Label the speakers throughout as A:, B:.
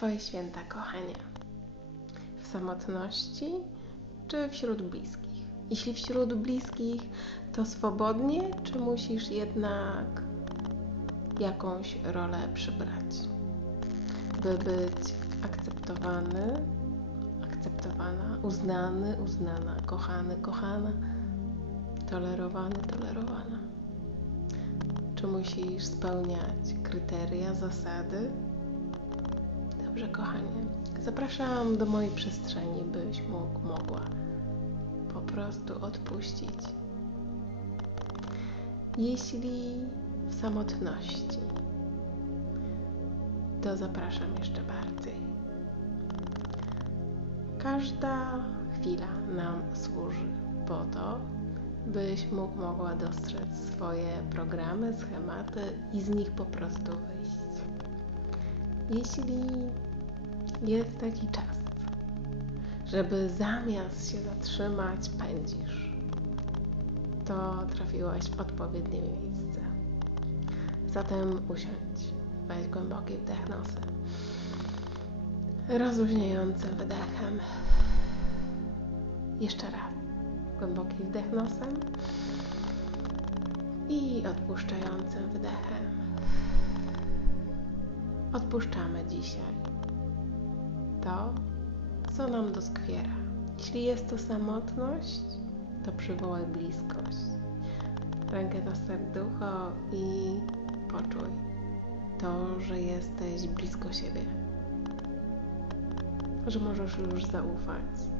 A: Twoje święta, kochanie? W samotności czy wśród bliskich? Jeśli wśród bliskich, to swobodnie, czy musisz jednak jakąś rolę przybrać, by być akceptowany, akceptowana, uznany, uznana, kochany, kochana, tolerowany, tolerowana? Czy musisz spełniać kryteria, zasady? Dobrze, kochanie. Zapraszam do mojej przestrzeni, byś mógł, mogła po prostu odpuścić. Jeśli w samotności, to zapraszam jeszcze bardziej. Każda chwila nam służy po to, byś mógł, mogła dostrzec swoje programy, schematy i z nich po prostu wyjść. Jeśli jest taki czas, żeby zamiast się zatrzymać, pędzisz, to trafiłaś w odpowiednie miejsce. Zatem usiądź, weź głęboki wdech nosem, rozluźniającym wydechem. Jeszcze raz. Głęboki wdech nosem i odpuszczającym wydechem. Odpuszczamy dzisiaj to, co nam doskwiera. Jeśli jest to samotność, to przywołaj bliskość. Rękę do serducho i poczuj to, że jesteś blisko siebie. Że możesz już zaufać.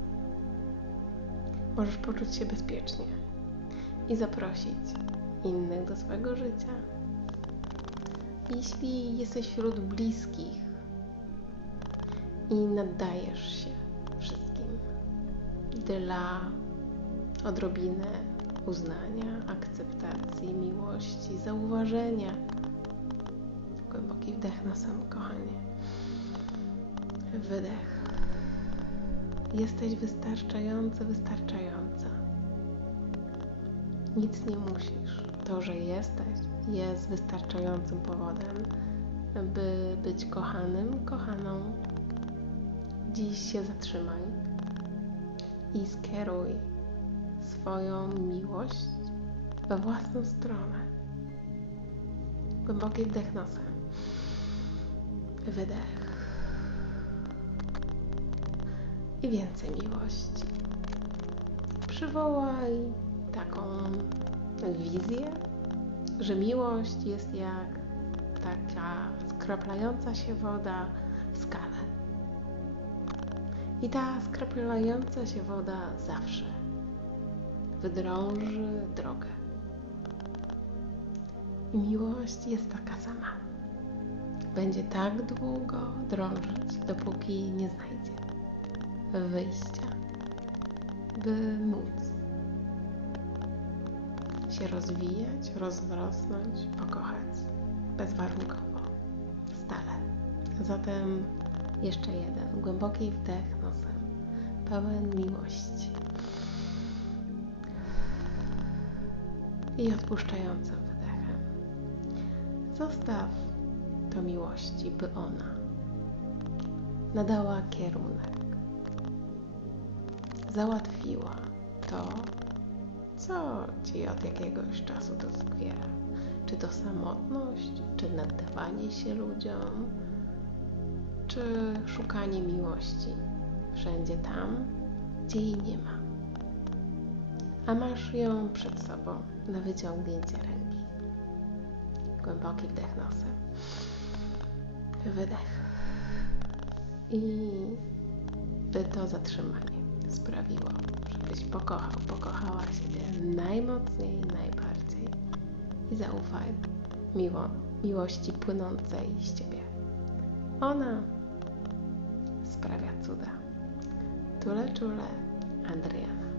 A: Możesz poczuć się bezpiecznie i zaprosić innych do swojego życia. Jeśli jesteś wśród bliskich i naddajesz się wszystkim dla odrobiny uznania, akceptacji, miłości, zauważenia. Głęboki wdech na sam kochanie. Wydech. Jesteś wystarczający, wystarczająca. Nic nie musisz. To, że jesteś, jest wystarczającym powodem, by być kochanym, kochaną. Dziś się zatrzymaj i skieruj swoją miłość we własną stronę. Głęboki wdech nosem. Wydech. I więcej miłości. Przywołaj taką wizję, że miłość jest jak taka skraplająca się woda w skale. I ta skraplająca się woda zawsze wydrąży drogę. I miłość jest taka sama. Będzie tak długo drążyć, dopóki nie znajdzie wyjścia, by móc się rozwijać, rozrosnąć, pokochać bezwarunkowo, stale. Zatem jeszcze jeden głęboki wdech nosem, pełen miłości. I odpuszczającym wydechem. Zostaw to miłości, by ona nadała kierunek, załatwiła to, co ci od jakiegoś czasu doskwiera. Czy to samotność, czy naddawanie się ludziom, czy szukanie miłości wszędzie tam, gdzie jej nie ma. A masz ją przed sobą na wyciągnięcie ręki. Głęboki wdech nosem. Wydech. I by to zatrzymanie sprawiło, żebyś pokochał, pokochała siebie najmocniej, najbardziej i zaufaj miło, miłości płynącej z ciebie. Ona sprawia cuda. Tule, czule, Adriana.